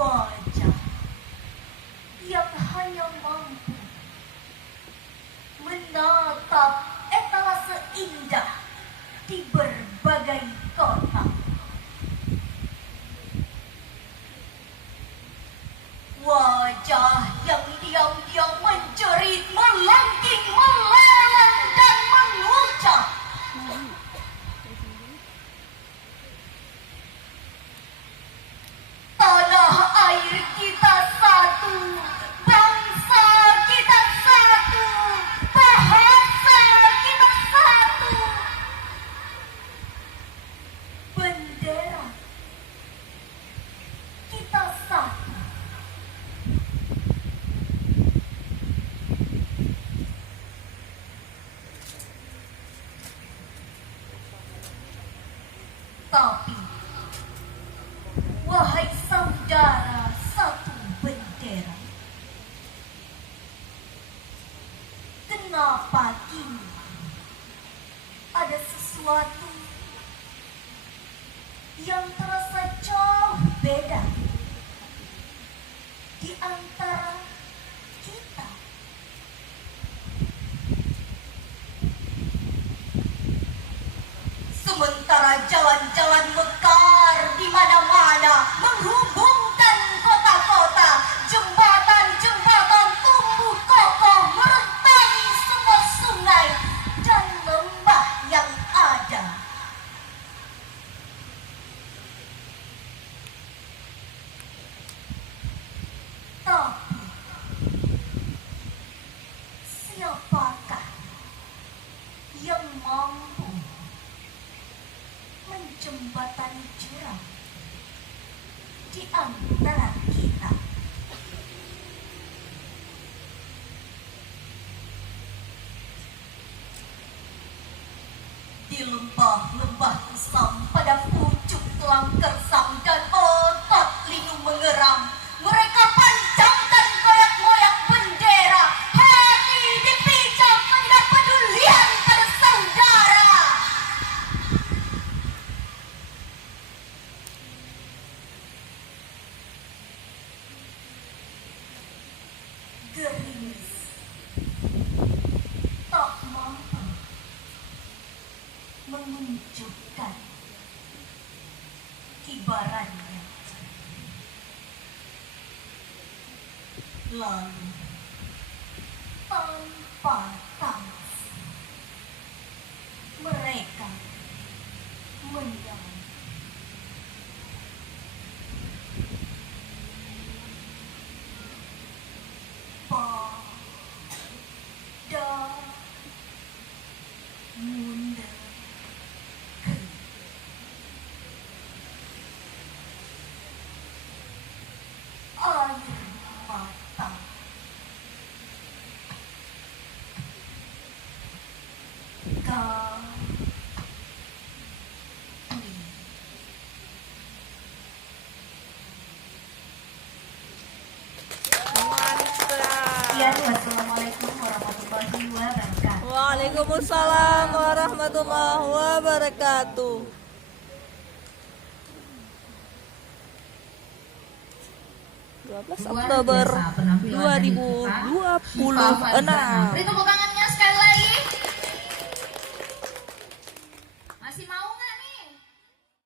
wajah yang hanya mampu menatap etalase indah di berbagai kota. Wajah yang diam-diam menjerit, melengking, meleleh, dan mengucap, tanah air kita satu, bangsa kita satu, bahasa kita satu, bendera kita satu. Tapi, wahai saudara satu bendera, kenapa kini ada sesuatu yang terasa jauh beda di antara kita? Sementara jalan-jalan mekar di mana-mana menghubungkan kota-kota, jembatan-jembatan tumbuh kokoh merentangi semua sungai dan lembah yang ada. Tapi siapakah yang mampu menjembatani jurang di antara kita? Di lembah-lembah kusam pada pucuk tulang gersang dan otot linu mengeram, mereka pancangkan koyak-moyak bendera, hati dipijak ketidakpedulian pada saudara. Gerimis tak mampu menunjukkan kibarannya. Lalu tanpa tangis mereka menyanyi. Pada munda air mata kami. Sekian, wassalamualaikum warahmatullahi wabarakatuh. Waalaikumsalam warahmatullahi wabarakatuh. 12 Oktober 2026. Beri tepuk tangan